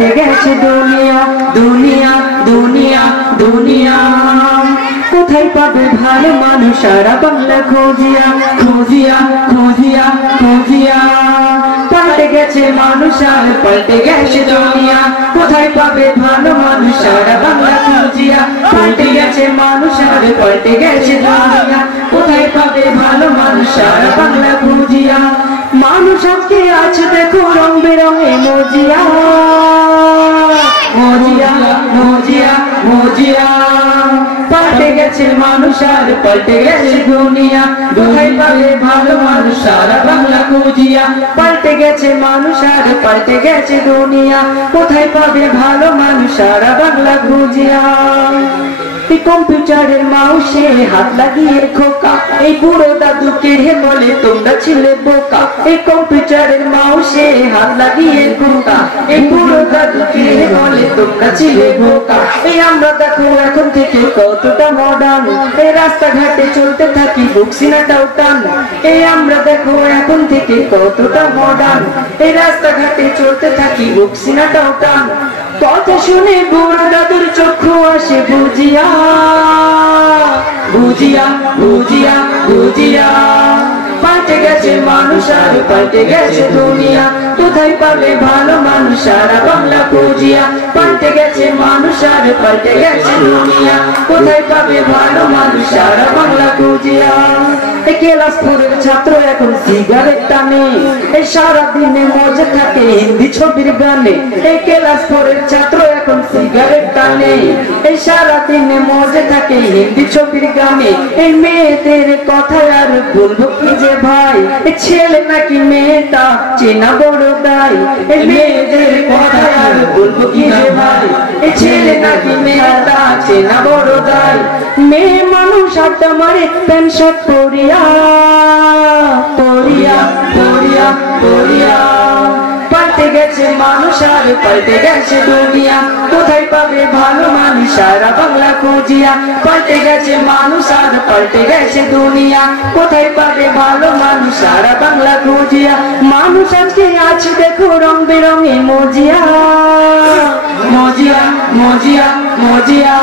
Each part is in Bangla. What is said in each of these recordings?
পাল্টে গেছে দুনিয়া দুনিয়া দুনিয়া দুনিয়া কোথায় পাবে ভালো মানুষ সারা বাংলা খুঁজিয়া খুঁজিয়া খুঁজিয়া খুঁজিয়া পাল্টে গেছে মানুষ আর পাল্টে গেছে দুনিয়া কোথায় পাবে ভালো মানুষ সারা বাংলা খুঁজিয়া পাল্টে গেছে মানুষ আর পাল্টে গেছে দুনিয়া কোথায় পাবে ভালো মানুষ সারা বাংলা খুঁজিয়া মানুষ আজকে আছে দেখো রং বেরঙে মজিয়া মজিয়া মজিয়া মজিয়া পাল্টে গেছে মানুষ আর পাল্টে গেছে দুনিয়া কোথায় পাবে ভালো মানুষ সারা বাংলা খুঁজিয়া পাল্টে গেছে মানুষ আর পাল্টে গেছে দুনিয়া কোথায় পাবে ভালো মানুষ সারা বাংলা খুঁজিয়া এই কম্পিউটারের মাউসে হাত লাগিয়ে খোকা এই বুড়ো দাদুকে বলে তোমরা ছিলে বোকা এই কম্পিউটারের মাউসে হাত লাগিয়ে খোকা এই বুড়ো দাদুকে বলে তোমরা ছিলে বোকা এই আমরা দেখো এখন থেকে কতটা মডার্ন এই রাস্তাঘাটে চলতে থাকি বুকসিনাটাও টান এই আমরা দেখো এখন থেকে কতটা মডার্ন এই রাস্তাঘাটে চলতে থাকি বুকসিনাটাও টান কথা শুনে বুড়ো দাদুর চক্ষু আসে বুঝিয়া বুঝিয়া বুঝিয়া বুঝিয়া পাল্টে গেছে মানুষ আর পাল্টে গেছে দুনিয়া কোথায় পাবে ভালো মানুষ সারা বাংলা খুঁজিয়া পাল্টে গেছে মানুষ আর পাল্টে গেছে দুনিয়া কোথায় পাবে ভালো মানুষ সারা বাংলা খুঁজিয়া এই ক্লাস 4 এর ছাত্র এখন সিগারেট টানে এই সারাদিনে মজা থাকে হিন্দি ছবির গানে এই ক্লাস 4 এর ছাত্র এখন সিগারেট টানে এই সারাদিনে মজা থাকে হিন্দি ছবির গানে এই মেয়েদের কথা আর বলবো কি যে ভাই এই ছেলে নাকি মেয়েটা চেনা বড় দায় এই মেয়েদের কথা আর বলবো কি যে ভাই এই ছেলে নাকি মেয়েটা চেনা বড় দায় মেয়ে মানুষ আড্ডা মারে প্যান্ট শার্ট পরিয়া পরিয়া পরিয়া পরিয়া পাল্টে গেছে মানুষ আর পাল্টে গেছে দুনিয়া কোথায় পাবে ভালো মানুষ সারা বাংলা খুঁজিয়া পাল্টে গেছে মানুষ আর পাল্টে গেছে দুনিয়া কোথায় পাবে ভালো মানুষ সারা বাংলা খুঁজিয়া মানুষ আজকে আছে দেখো রং বেরঙে মজিয়া মজিয়া মজিয়া মজিয়া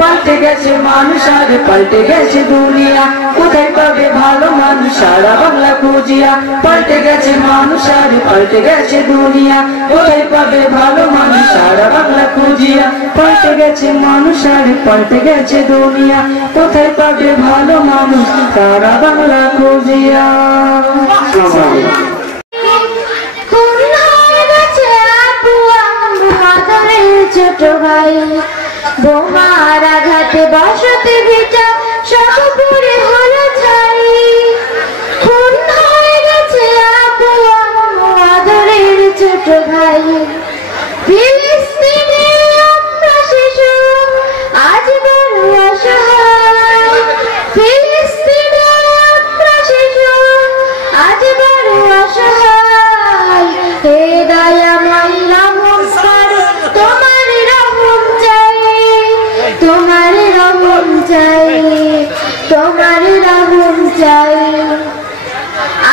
পাল্টে গেছে মানুষ আর পাল্টে গেছে দুনিয়া কোথায় পাবে ভালো মানুষ সারা বাংলা খুঁজিয়া পাল্টে গেছে মানুষ আর পাল্টে গেছে দুনিয়া কোথায় পাবে ভালো মানুষ সারা বাংলা খুঁজিয়া পাল্টে গেছে মানুষ আর পাল্টে গেছে দুনিয়া কোথায় পাবে ভালো মানুষ সারা বাংলা খুঁজিয়া ছোট ভাই বোমার আঘাতে বাসতে ভিজা সব পুরে হলো ছাই খুন হয়ে গেছে আপু আদরের ছোট ভাই ফিলিস্তিনে আমরা শিশু আজ বড় অসহায় ফিলিস্তিনে আমরা শিশু আজ বড় অসহায় হে দয়াময় রহম করো তোমার রহম চাই তোমার রহম চাই তোমার রহম চাই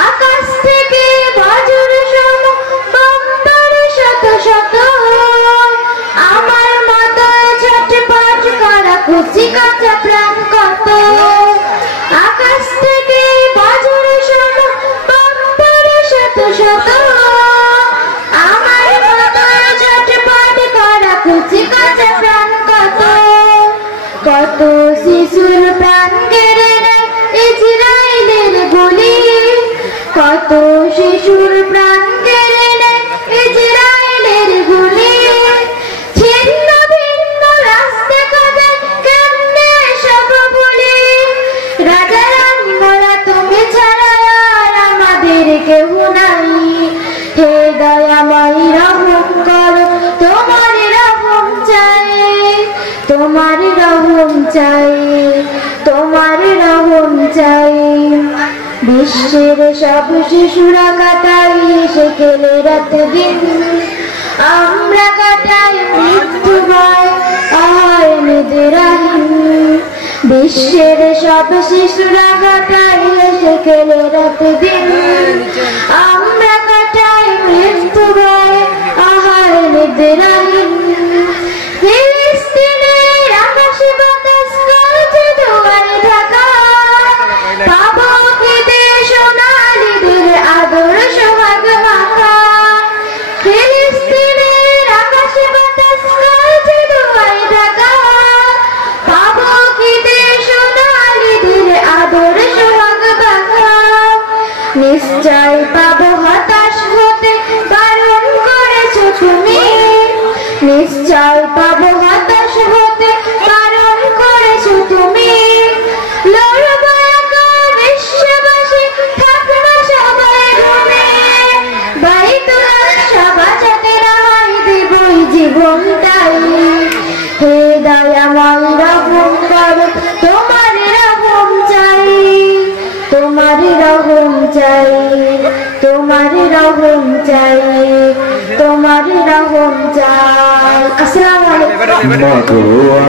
আকাশ থেকে বজ্র সম বম্বার শত শত আমার মাথায় ছটপট করা খুশি কাঁচা প্রাণ কত আকাশ থেকে বজ্র সম বম্বার শত শত আমার মাথায় ছটপট করা খুশি কাঁচা প্রাণ কত কত শিশুর প্রাণ কেড়ে নেয় ইসরায়েলের গুলি কত শিশুর প্রাণ কেড়ে নেয় ইসরায়েলের গুলি ছিন্ন ভিন্ন রাস্তা কাঁদে কেমনে সব ভুলি রাজা রানীরা তুমি ছাড়া আর আমাদের কেউ নাই হে দয়াময় রহম করো তোমার রহম চাই তোমার রহম চাই তোমার রহম চাই বিশ্বের সব শিশুরা কাটাই সেকেলে রাত দিন আমরা কাটাই মৃত্যু ভয় আর নিদ্রাহীন বিশ্বের সব শিশুরা কাটাই সেকেলে রাত দিন আমরা কাটাই মৃত্যু ভয় আর ইসরাইল ফিলিস্তিনের আকাশে বাতাস করছে দুয়ারে ঢাকা পাবো কি দেশ সোনালীদের আদর সোহাগ মাখা ফিলিস্তিনের আকাশে বাতাস করছে দুয়ারে ঢাকা পাবো কি দেশ সোনালীদের আদর সোহাগ মাখা নিশ্চয় পাবো হতাশ হতে বারণ করেছো তুমি নিশ্চয় পাবো হতাশ হতে বারণ করেছো তুমি লড়বো একা বিশ্ববাসী থাকবো সবাই ঘুমে বাইতুল আকসা বাঁচাতে রাহাই দিবই জীবনটাই হে দয়াময় রহম করো তোমার রহম চাই তোমার রহম চাই তোমার রহম চাই তোমার রহম চাই আসসালামু আলাইকুম।